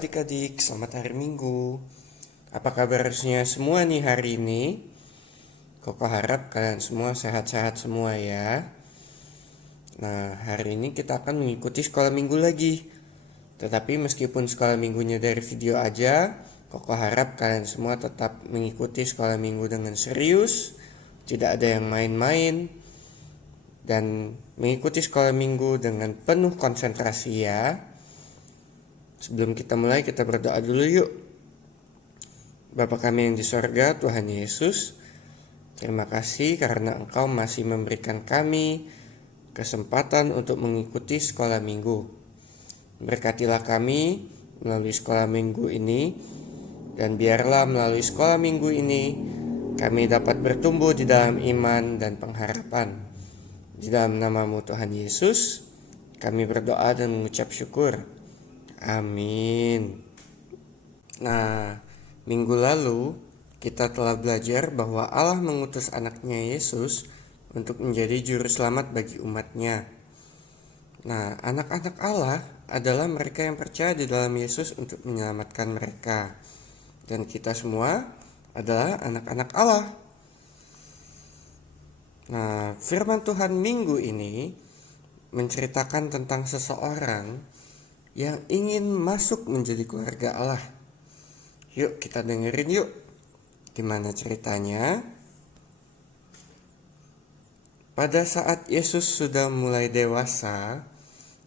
adik-adik, selamat hari Minggu. Apa kabarnya semua nih hari ini? Koko harap kalian semua sehat-sehat semua ya. Nah, hari ini kita akan mengikuti sekolah minggu lagi. Tetapi meskipun sekolah minggunya dari video aja, Koko harap kalian semua tetap mengikuti sekolah minggu dengan serius, tidak ada yang main-main, dan mengikuti sekolah minggu dengan penuh konsentrasi ya. Sebelum kita mulai, kita berdoa dulu yuk. Bapa kami yang di sorga, Tuhan Yesus, terima kasih karena Engkau masih memberikan kami kesempatan untuk mengikuti sekolah minggu. Berkatilah kami melalui sekolah minggu ini, dan biarlah melalui sekolah minggu ini kami dapat bertumbuh di dalam iman dan pengharapan. Di dalam nama-Mu Tuhan Yesus, kami berdoa dan mengucap syukur. Amin. Nah, minggu lalu kita telah belajar bahwa Allah mengutus anaknya Yesus untuk menjadi juru selamat bagi umatnya. Nah, anak-anak Allah adalah mereka yang percaya di dalam Yesus untuk menyelamatkan mereka. Dan kita semua adalah anak-anak Allah. Nah, firman Tuhan minggu ini menceritakan tentang seseorang yang ingin masuk menjadi keluarga Allah. Yuk kita dengerin yuk, gimana ceritanya. Pada saat Yesus sudah mulai dewasa,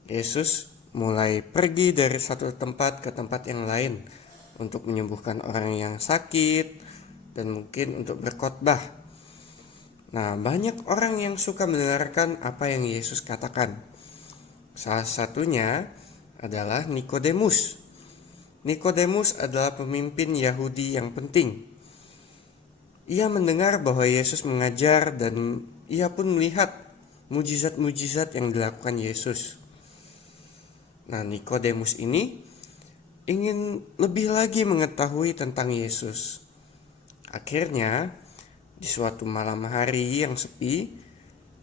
Yesus mulai pergi dari satu tempat ke tempat yang lain untuk menyembuhkan orang yang sakit dan mungkin untuk berkhotbah. Nah, banyak orang yang suka mendengarkan apa yang Yesus katakan. Salah satunya adalah Nikodemus. Nikodemus adalah pemimpin Yahudi yang penting. Ia mendengar bahwa Yesus mengajar dan ia pun melihat mujizat-mujizat yang dilakukan Yesus. Nah, Nikodemus ini ingin lebih lagi mengetahui tentang Yesus. Akhirnya, di suatu malam hari yang sepi,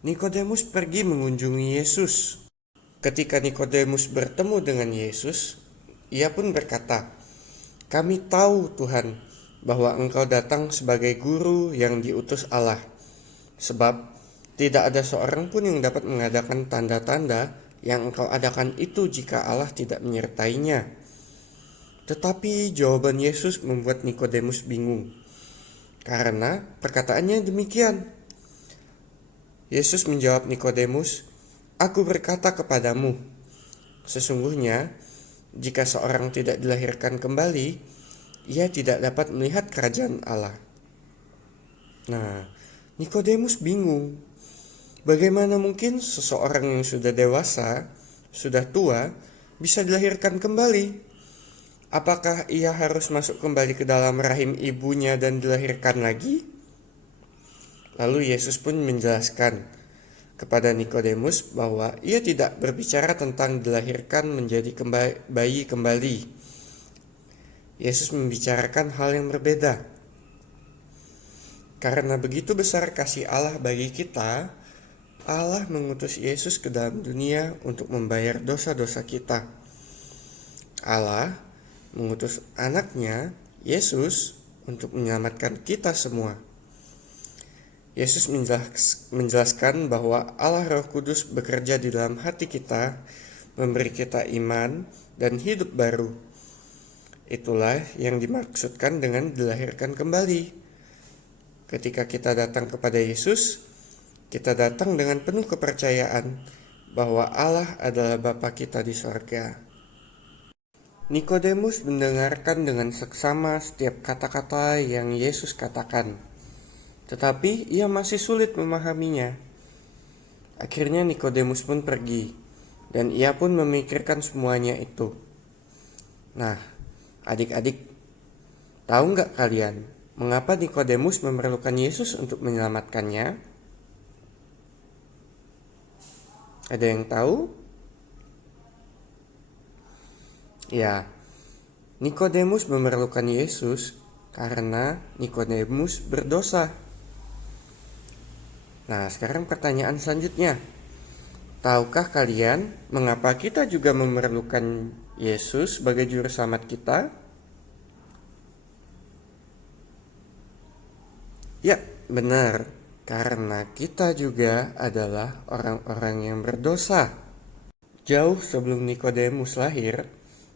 Nikodemus pergi mengunjungi Yesus. Ketika Nikodemus bertemu dengan Yesus, ia pun berkata, "Kami tahu Tuhan bahwa Engkau datang sebagai guru yang diutus Allah, sebab tidak ada seorang pun yang dapat mengadakan tanda-tanda yang Engkau adakan itu jika Allah tidak menyertainya." Tetapi jawaban Yesus membuat Nikodemus bingung, karena perkataannya demikian. Yesus menjawab Nikodemus, "Aku berkata kepadamu, sesungguhnya jika seorang tidak dilahirkan kembali, ia tidak dapat melihat kerajaan Allah." Nah, Nikodemus bingung. Bagaimana mungkin seseorang yang sudah dewasa, sudah tua, bisa dilahirkan kembali? Apakah ia harus masuk kembali ke dalam rahim ibunya dan dilahirkan lagi? Lalu Yesus pun menjelaskan kepada Nikodemus bahwa ia tidak berbicara tentang dilahirkan menjadi bayi kembali. Yesus membicarakan hal yang berbeda. Karena begitu besar kasih Allah bagi kita, Allah mengutus Yesus ke dalam dunia untuk membayar dosa-dosa kita. Allah mengutus anaknya, Yesus, untuk menyelamatkan kita semua. Yesus menjelaskan bahwa Allah Roh Kudus bekerja di dalam hati kita, memberi kita iman dan hidup baru. Itulah yang dimaksudkan dengan dilahirkan kembali. Ketika kita datang kepada Yesus, kita datang dengan penuh kepercayaan bahwa Allah adalah Bapa kita di sorga. Nikodemus mendengarkan dengan seksama setiap kata-kata yang Yesus katakan. Tetapi ia masih sulit memahaminya. Akhirnya Nikodemus pun pergi, dan ia pun memikirkan semuanya itu. Nah, adik-adik, tahu nggak kalian mengapa Nikodemus memerlukan Yesus untuk menyelamatkannya? Ada yang tahu? Ya, Nikodemus memerlukan Yesus karena Nikodemus berdosa. Nah, sekarang pertanyaan selanjutnya. Tahukah kalian mengapa kita juga memerlukan Yesus sebagai juru selamat kita? Ya, benar. Karena kita juga adalah orang-orang yang berdosa. Jauh sebelum Nikodemus lahir,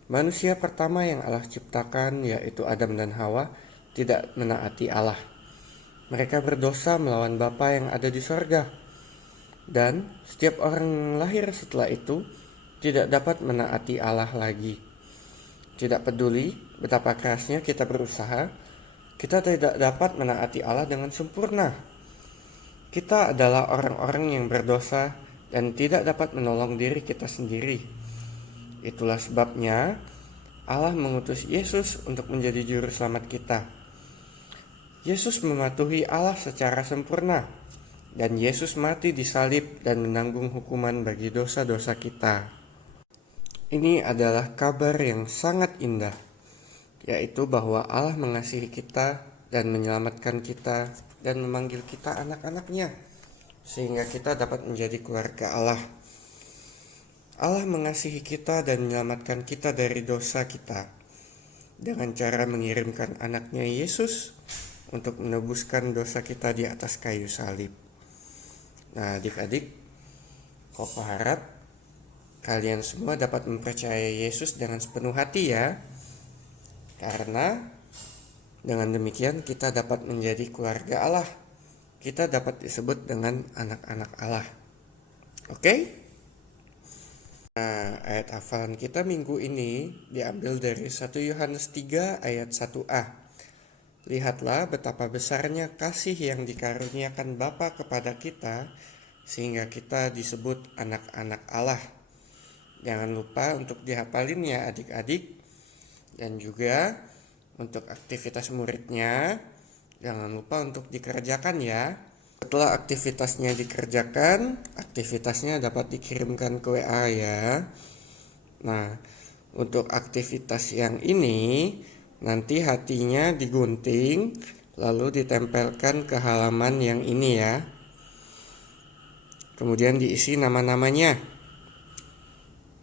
manusia pertama yang Allah ciptakan, yaitu Adam dan Hawa, tidak menaati Allah. Mereka berdosa melawan Bapa yang ada di sorga. Dan setiap orang yang lahir setelah itu tidak dapat menaati Allah lagi. Tidak peduli betapa kerasnya kita berusaha, kita tidak dapat menaati Allah dengan sempurna. Kita adalah orang-orang yang berdosa dan tidak dapat menolong diri kita sendiri. Itulah sebabnya Allah mengutus Yesus untuk menjadi juru selamat kita. Yesus mematuhi Allah secara sempurna, dan Yesus mati di salib dan menanggung hukuman bagi dosa-dosa kita. Ini adalah kabar yang sangat indah, yaitu bahwa Allah mengasihi kita dan menyelamatkan kita dan memanggil kita anak-anaknya, sehingga kita dapat menjadi keluarga Allah. Allah mengasihi kita dan menyelamatkan kita dari dosa kita dengan cara mengirimkan anaknya Yesus untuk menebuskan dosa kita di atas kayu salib. Nah, adik-adik, Koko harap kalian semua dapat mempercayai Yesus dengan sepenuh hati ya. Karena dengan demikian kita dapat menjadi keluarga Allah. Kita dapat disebut dengan anak-anak Allah. Oke? Nah, ayat hafalan kita minggu ini diambil dari 1 Yohanes 3 ayat 1a. Lihatlah betapa besarnya kasih yang dikaruniakan Bapa kepada kita, sehingga kita disebut anak-anak Allah. Jangan lupa untuk dihafalin ya adik-adik. Dan juga untuk aktivitas muridnya, jangan lupa untuk dikerjakan ya. Setelah aktivitasnya dikerjakan, aktivitasnya dapat dikirimkan ke WA ya. Nah, untuk aktivitas yang ini, nanti hatinya digunting, lalu ditempelkan ke halaman yang ini ya. Kemudian diisi nama-namanya.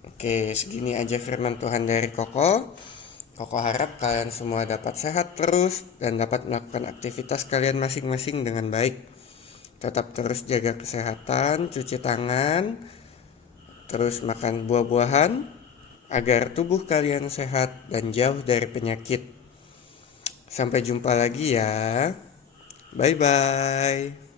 Oke, segini aja firman Tuhan dari Koko. Koko harap kalian semua dapat sehat terus dan dapat melakukan aktivitas kalian masing-masing dengan baik. Tetap terus jaga kesehatan, cuci tangan, terus makan buah-buahan, agar tubuh kalian sehat dan jauh dari penyakit. Sampai jumpa lagi ya. Bye-bye.